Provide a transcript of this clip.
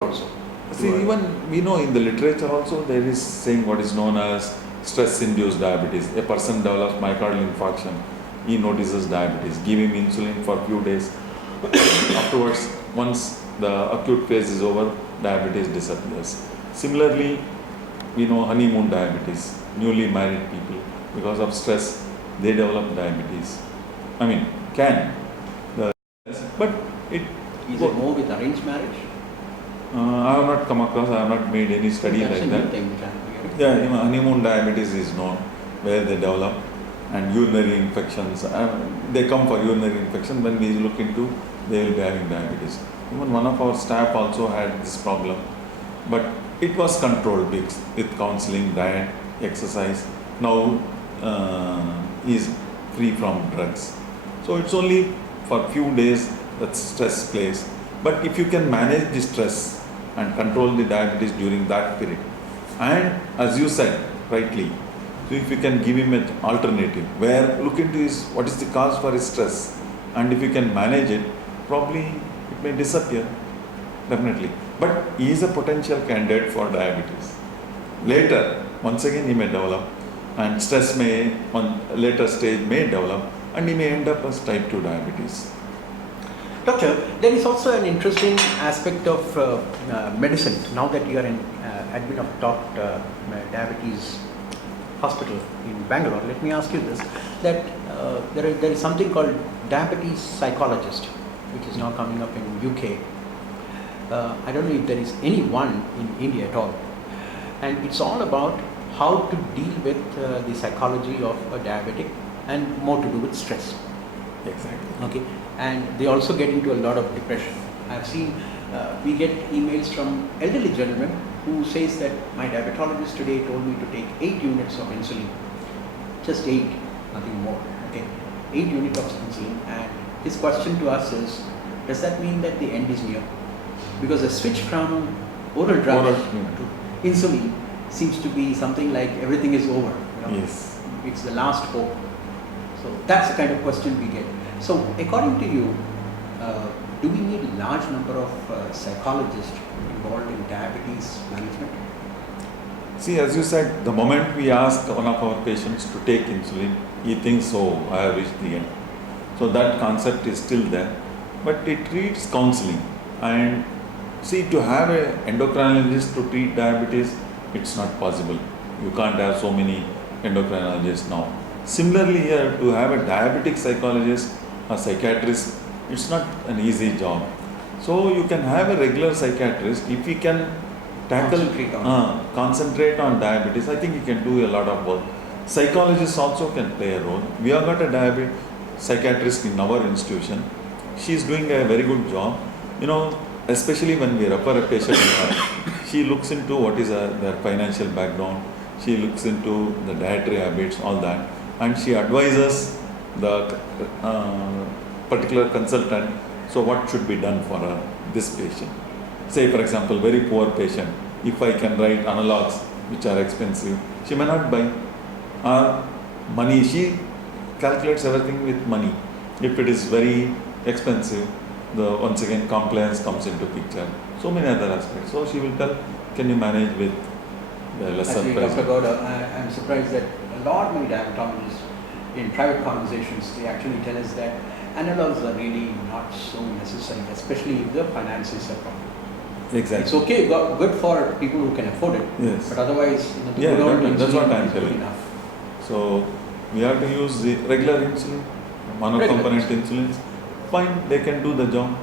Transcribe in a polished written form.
also. See, even we know in the literature also there is saying what is known as stress-induced diabetes. A person develops myocardial infarction, he notices diabetes, give him insulin for a few days. Afterwards, once the acute phase is over, diabetes disappears. Similarly, we know honeymoon diabetes, newly married people, because of stress, they develop diabetes. I mean, can. But it. Is it more with arranged marriage? I have not come across, I have not made any study That's like a new that. thing, Yeah, even honeymoon diabetes is known where they develop, and urinary infections. They come for urinary infection. When we look into, they will be having diabetes. Even one of our staff also had this problem, but it was controlled with counseling, diet, exercise. Now he is free from drugs. So it's only for few days that stress plays. But if you can manage the stress and control the diabetes during that period, and as you said rightly, so if you can give him an alternative where look into his what is the cause for his stress, and if you can manage it, probably it may disappear, definitely. But he is a potential candidate for diabetes. Later, once again he may develop, and stress may on later stage may develop, and he may end up as type 2 diabetes. Doctor, there is also an interesting aspect of medicine. Now that you are in admin of top diabetes hospital in Bangalore, let me ask you this, that there is something called diabetes psychologist, which is now coming up in UK. I don't know if there is any one in India at all. And it's all about how to deal with the psychology of a diabetic and more to do with stress. Exactly. Okay, and they also get into a lot of depression. I've seen, we get emails from elderly gentlemen who says that my diabetologist today told me to take 8 units of insulin, just 8, nothing more. Okay, 8 units of insulin, and his question to us is, does that mean that the end is near? Because a switch from oral drugs to insulin seems to be something like everything is over. You know? Yes. It's the last hope. So that's the kind of question we get. So according to you, do we need a large number of psychologists involved in diabetes management? See, as you said, the moment we ask one of our patients to take insulin, he thinks, oh, I have reached the end. So that concept is still there, but it needs counseling. And see, to have an endocrinologist to treat diabetes, it's not possible. You can't have so many endocrinologists now. Similarly here, to have a diabetic psychologist, a psychiatrist, it's not an easy job. So you can have a regular psychiatrist, if he can tackle, concentrate on diabetes, I think he can do a lot of work. Psychologists also can play a role. We have got a diabetic psychiatrist in our institution. She is doing a very good job. You know, especially when we refer a patient, she looks into what is their financial background, she looks into the dietary habits, all that, and she advises the particular consultant, so what should be done for this patient. Say for example, very poor patient, if I can write analogs which are expensive, she may not buy. Money, she calculates everything with money. If it is very expensive, once again compliance comes into picture. So many other aspects. So she will tell, can you manage with the lesser price? Dr. Gowda, I'm surprised that a lot many diabetologists in private conversations, they actually tell us that analogs are really not so necessary, especially if the finances are proper. Exactly. It's okay, good for people who can afford it. Yes. But otherwise, the good old that's what insulin I'm is good telling. enough. So we have to use the regular insulin, monocomponent insulins. Fine, they can do the job.